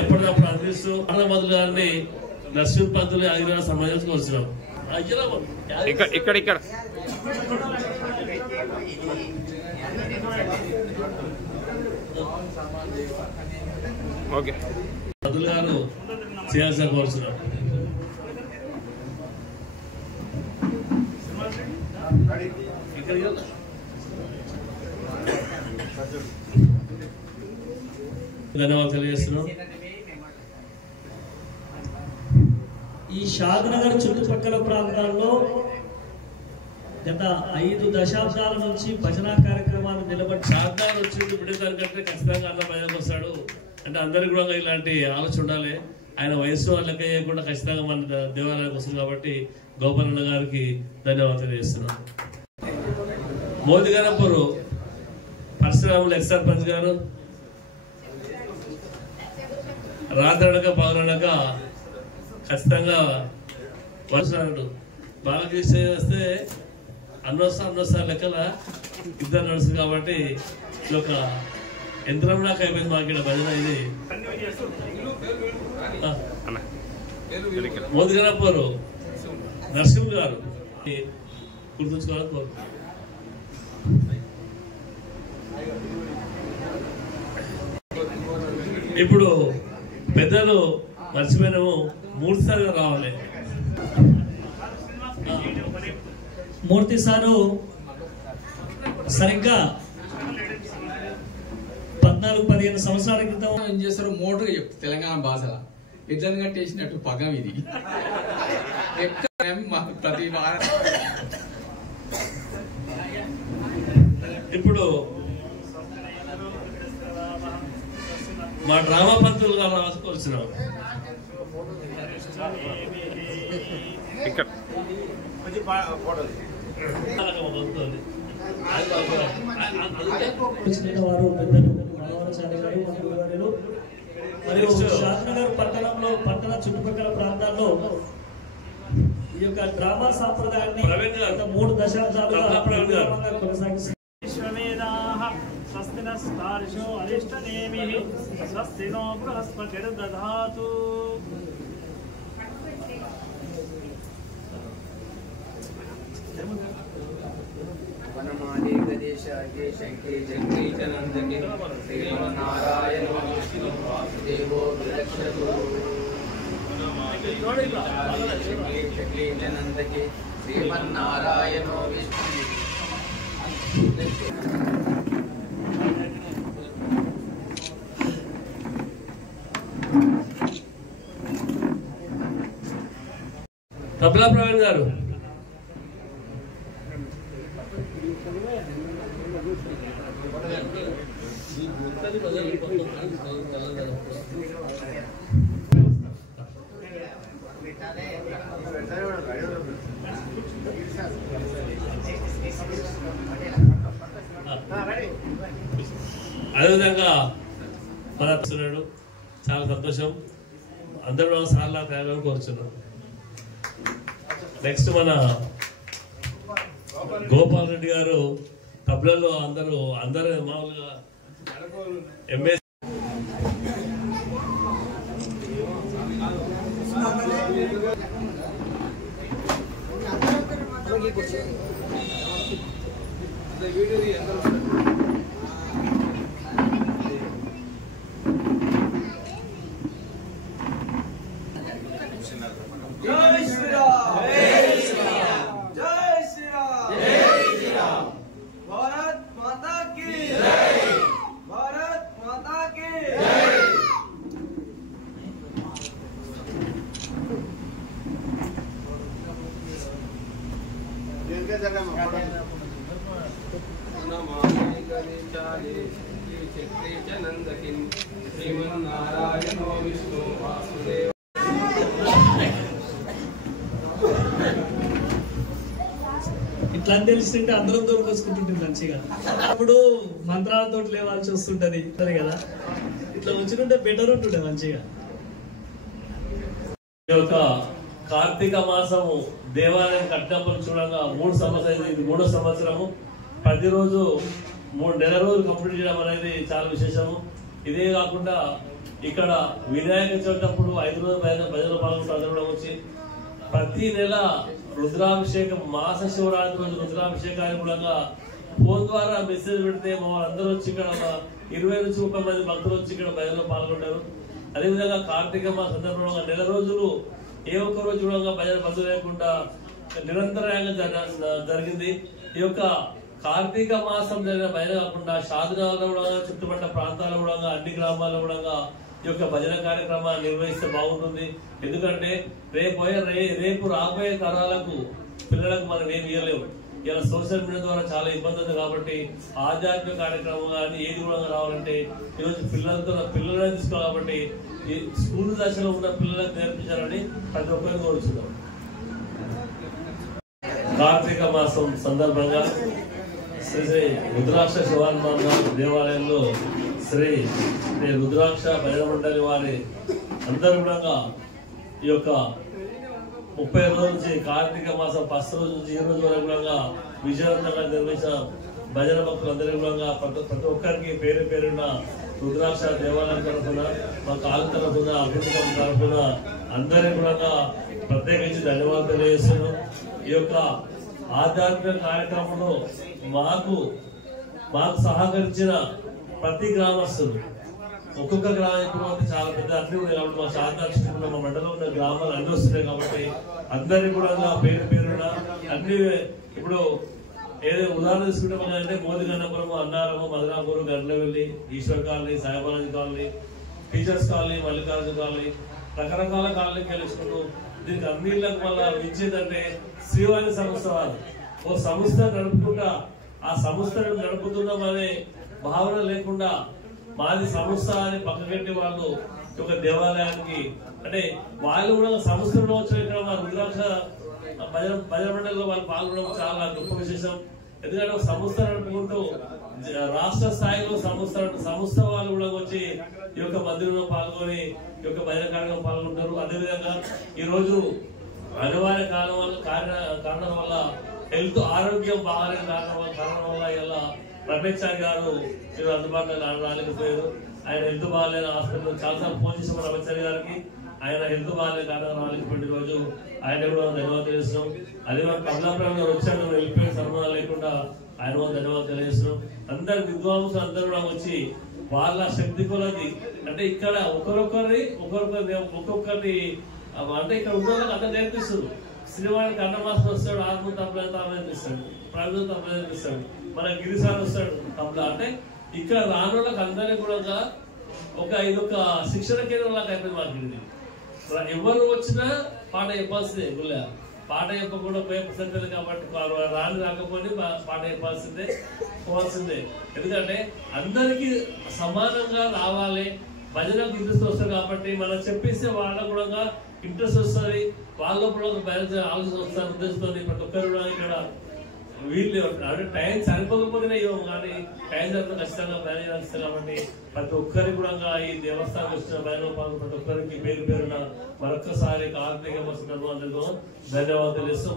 ఎప్పటికప్పుడు అందిస్తూ మొదలు గారిని నర్సింహ పంతులు ఆగిన సమాజానికి వచ్చినాం. ఇక్కడ ఓకే పంతులు గారు చేయాల్సిన కోరుతున్నాం. ధన్యవాదాలు తెలియజేస్తున్నాం. ఈ షాద్నగర్ చుట్టుపక్కల ప్రాంతాల్లో గత 5 దశాబ్దాల నుంచి భజనా కార్యక్రమాలు నిలబడి షాద్నగర్ వచ్చింది బిడ్డదానికంటే ఖచ్చితంగా అన్న భజనకు వస్తాడు అంటే అందరికి కూడా ఇలాంటి ఆలోచన ఉండాలి. ఆయన వయస్సు లెక్క చేయకుండా ఖచ్చితంగా మన దేవాలయానికి వస్తుంది కాబట్టి గోపాలన్న గారికి ధన్యవాదాలు తెలియజేస్తున్నాం. మోదిగానపూర్ పరశురాములు ఎక్స్ సర్పంచ్ గారు రాత్రనక పగలనక ఖచ్చితంగా వరుసడు బాలకృష్ణ వస్తే అన్నోసారి లెక్కల ఇద్దరు నడుస్తుంది కాబట్టి ఇది ఒక యంత్రం లాగా అయిపోయింది మాకు భజన. ఇది మోదిగానపూర్ నరసింహ గారు గుర్తుంచుకోవాలని కోరు. ఇప్పుడు పెద్దలు మర్చిపోయినాము 3 సార్లు రావాలి. మూర్తి సారు సరిగ్గా 14-15 సంవత్సరాల క్రితం ఏం చేస్తారో మోటర్గా చెప్తారు తెలంగాణ భాషలో. ఇద్దరు కట్టేసినట్టు పగం ఇది. మాకు ప్రతి ఇప్పుడు మా డ్రామా పంతులు గారు రాసుకోవాల్సినాం. వారు పెద్దలు మనోహరాచార్య గారు మరియు షాద్నగర్ పట్టణ చుట్టుపక్కల ప్రాంతాల్లో ఈ యొక్క డ్రామా సాంప్రదాయాన్ని 3 దశాబ్దాలుగా కొనసాగిస్తారు. స్వస్తి నస్తార్షో అరిష్టనేమిః స్వస్తి నో బృహస్పతిర్దధాతు. వనమాలి గదేశాగే శంకే జంగే జనందకే శ్రీమన్నారాయణో విష్ణు వాసుదేవో విలక్షతు. శంకే జంగే జనందకే శ్రీమన్నారాయణో విష్ణు. తబలా ప్రవీణ్ గారు అదేవిధంగా మన చాలా సంతోషం. అందరూ సార్లా తయారని కోరుచున్నాం. నెక్స్ట్ మన గోపాల్ రెడ్డి గారు తబలలో అందరూ మామూలుగా ఎంఏ శ్రీమన్నారాయణో విష్ణు వాసుదేవ ఇట్లా తెలిసింటే అందరం దొరికొచ్చుకుంటుంటుంది మంచిగా. అప్పుడు మంత్రాలతో లేవాల్సి వస్తుంటది సరే కదా, ఇట్లా వచ్చినుంటే బెటర్ ఉంటుండే మంచిగా. ఈ యొక్క కార్తీక మాసము దేవాలయం కట్టినప్పుడు చూడంగా 3 సంవత్సరాలు, ఇది 3వ సంవత్సరము. ప్రతిరోజు 3 నెల రోజులు కంప్లీట్ చేయడం అనేది చాలా విశేషము. ఇదే కాకుండా ఇక్కడ వినాయక చవితి అప్పుడు 5 రోజులు భజనలు పాల్గొంటూ అందరూ కూడా వచ్చి ప్రతి నెల రుద్రాభిషేకం, మాస శివరాత్రి రోజు రుద్రాభిషేకాన్ని కూడా ఫోన్ ద్వారా మెసేజ్ పెడితే అందరూ వచ్చి ఇక్కడ 20 నుంచి 30 మంది భక్తులు వచ్చి ఇక్కడ భజనలో పాల్గొంటారు. అదేవిధంగా కార్తీక మాస సందర్భంగా నెల రోజులు ఏ ఒక్క రోజు కూడా భజన బంధు లేకుండా నిరంతరంగా జరిగింది. ఈ యొక్క కార్తీక మాసం జరిగిన భజన కాకుండా షాదునాలో కూడా చుట్టుపక్కల ప్రాంతాల్లో కూడా అన్ని గ్రామాల్లో కూడా ఈ యొక్క భజన కార్యక్రమాన్ని నిర్వహిస్తే బాగుంటుంది. ఎందుకంటే రేపు రాబోయే తరాలకు పిల్లలకు మనం ఏం ఇవ్వలేము. ఇలా సోషల్ మీడియా ద్వారా చాలా ఇబ్బంది ఉంది కాబట్టి ఆధ్యాత్మిక కార్యక్రమం కానీ ఏది కూడా రావాలంటే ఈరోజు పిల్లలను తీసుకోవాలి. కాబట్టి ఈ స్కూల్ దశలో ఉన్న పిల్లలకు నేర్పించాలని ప్రతి ఒక్కరిని కోరుచున్నాం. కార్తీక మాసం సందర్భంగా శ్రీ రుద్రాక్ష శివానంద దేవాలయంలో శ్రీ రుద్రాక్ష భజన మండలి వారి అందరూ కూడా ఈ యొక్క 30 రోజుల నుంచి కార్తీక మాసం 10 రోజు నుంచి ఈ రోజు వరకు కూడా విజయవంతంగా నిర్వహించిన భజన భక్తులందరూ కూడా ప్రతి ఒక్కరికి పేరు పేరున్న రుద్రాక్ష దేవాలయం తరఫున, మా కాలు తరఫున, అభివృద్ధి తరఫున అందరికీ కూడా ప్రత్యేకించి ధన్యవాదాలు తెలియజేస్తున్నాం. ఈ యొక్క ఆధ్యాత్మిక కార్యక్రమంలో మాకు సహకరించిన ప్రతి గ్రామస్తులు, ఒక్కొక్క గ్రామం ఇప్పుడు చాలా పెద్ద అన్ని ఉన్నాయి కాబట్టి మా శారదాక్షిణ మా మండలంలో ఉన్న గ్రామాలు అన్ని వస్తున్నాయి కాబట్టి అందరికీ కూడా పేరు పేరున అన్ని ఇప్పుడు ఏదో ఉదాహరణ తీసుకుంటే Modigannapuram, Annaram, Madanapur, Gandlavelli, Eshwar colony, Sai Balaji colony, teachers colony, Mallikarjuna colony, రకరకాల కాలనీకి వెళ్ళుకుంటూ దీనికి అన్నిళ్ళకు మళ్ళా ఇచ్చేదంటే శ్రీవాణి సంస్థ వారు ఓ సంస్థ నడుపుకుంటా ఆ సంస్థను నడుపుతున్నామనే భావన లేకుండా మాది సంస్థ అని పక్కకెట్టి వాళ్ళు ఒక దేవాలయానికి అంటే వాళ్ళు కూడా సంస్థలో వచ్చిన ఇక్కడ మా రుద్రాక్ష భజన మండలిలో వాళ్ళు పాల్గొనడం చాలా గొప్ప విశేషం. ఎందుకంటే ఒక సంస్థ నడుపుకుంటూ రాష్ట్ర స్థాయిలో సంస్థ వాళ్ళు కూడా వచ్చి ఈ యొక్క మందిరంలో పాల్గొని ఈ యొక్క భజన కార్యక్రమం పాల్గొంటారు. అదేవిధంగా ఈ రోజు అనివార్య కారణం వల్ల హెల్త్ ఆరోగ్యం బాగాలేని కారణం వల్ల ఇలా రమేష్ గారు అందుబాటులో రాలేకపోయారు. ఆయన హెల్త్ బాగాలేని హాస్పిటల్ చాలాసార్లు ఫోన్ చేసాము రమేష్ గారికి. ఆయన హెల్త్ బాగాలేని కారణం రాలేకపోయిన రోజు ఆయన కూడా ధన్యవాదాలు తెలియజేస్తున్నాం. అదే కమలాపురం గారు వచ్చాడు వెళ్ళిపోయిన సంబంధం లేకుండా ఆయన కూడా ధన్యవాదాలు తెలియజేస్తున్నాం. అందరు విద్వాంసులు అందరూ కూడా వచ్చి వాళ్ళ శక్తి కొలది అంటే ఇక్కడ ఒక్కొక్కరిని అంటే ఇక్కడ ఉన్న వాళ్ళకి అందరు నేర్పిస్తారు. శ్రీవాడికి అన్నమాసం వస్తాడు, ఆత్మ తప్పలేదు నేర్పిస్తాడు, ప్రభుత్వం తప్పలేదు నేర్పిస్తాడు, మన గిరిసారి వస్తాడు తప్పలా అంటే ఇక్కడ రాని వాళ్ళకి అందరినీ కూడా ఇదొక శిక్షణ కేంద్రం లాగా అయిపోయింది మాకు. ఎవరు వచ్చినా పాట చెప్పాల్సిందే, గుళ్ళ పాట చెప్పకుండా పోయేసరిపోయింది కాబట్టి రాని రాకపోతే పాట చెప్పాల్సిందే పోవాల్సిందే. ఎందుకంటే అందరికీ సమానంగా రావాలి, భజనకు ఇంట్రెస్ట్ వస్తుంది కాబట్టి మనం చెప్పేస్తే వాళ్ళకు కూడా ఇంట్రెస్ట్ వస్తుంది, వాళ్ళకు కూడా ఆలోచన వస్తారు ఉద్దేశంతో ప్రతి ఒక్కరు కూడా ఇక్కడ వీళ్ళు అంటే టైం సరిపోకపోతేనే ఇవ్వము కానీ టైం సరిపోతే ఖచ్చితంగా మేనేజ్ చేస్తారు. కాబట్టి ప్రతి ఒక్కరికి కూడా ఈ దేవస్థానం వచ్చిన బయలుపాలు ప్రతి ఒక్కరికి పేరు పేరున మరొక్కసారి కార్తీక మాసం ధన్యవాదాలు తెలుస్తూ.